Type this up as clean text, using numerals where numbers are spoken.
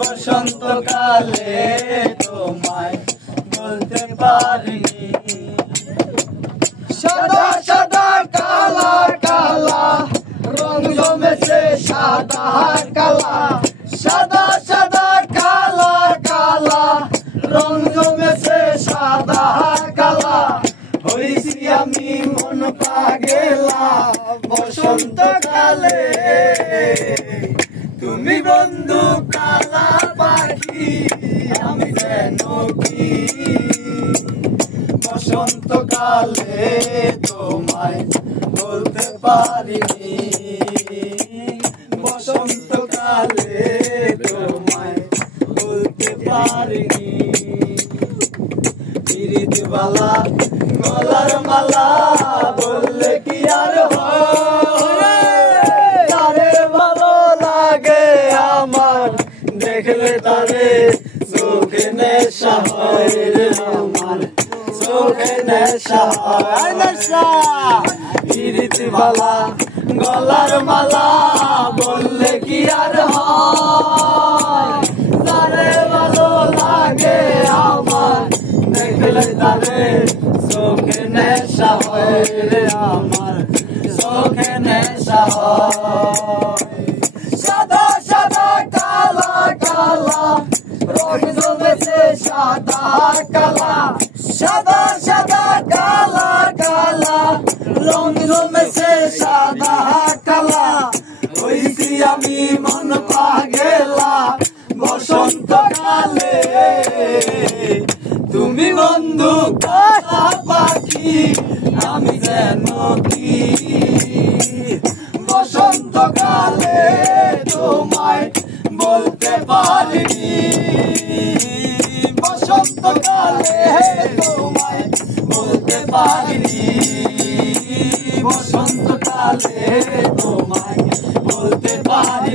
বসন্তকালে তোমায় বলতে পারিনি। সাদা সাদা কালা কালা রং জমেছে সাদা কালা, সাদা সাদা কালা কালা রং জমেছে সাদা কালা। হইছি আমি মন পাগেলা বসন্তকালে, তুমি বন্ধু কালা পাখি আমি যেন কি। বসন্তকালে তোমায় বলতে পারিনি, বসন্তকালে তোমায় বলতে পারিনি। পিরিতবালা গলার মালা বললে কি আর হয়, তারে ভালো লাগে আমার দেখলে তারে চোখে নেশা হয় রে আমার, চোখে নেশা হয় নেশা। পিরিতবালা গলার মালা বললে কি আর হয়, তারে ভালো লাগে আমার দেখলে তারে চোখে নেশা হয় রে আমার, চোখে নেশা হয়। সাদা সাদা কালা কালা রং জমেছে সাদা কালা, সাদা সাদা কালা কালা রং জমেছে সাদা কালা। হইছি আমি মন পাগেলা বসন্তকালে, তুমি বন্ধু কালা পাখি আমি যেন কি। বসন্তকালে তোমায় বলতে পারিনি, বসন্তকালে তোমায় বলতে পারিনি, বসন্তকালে তোমায় বলতে পারি।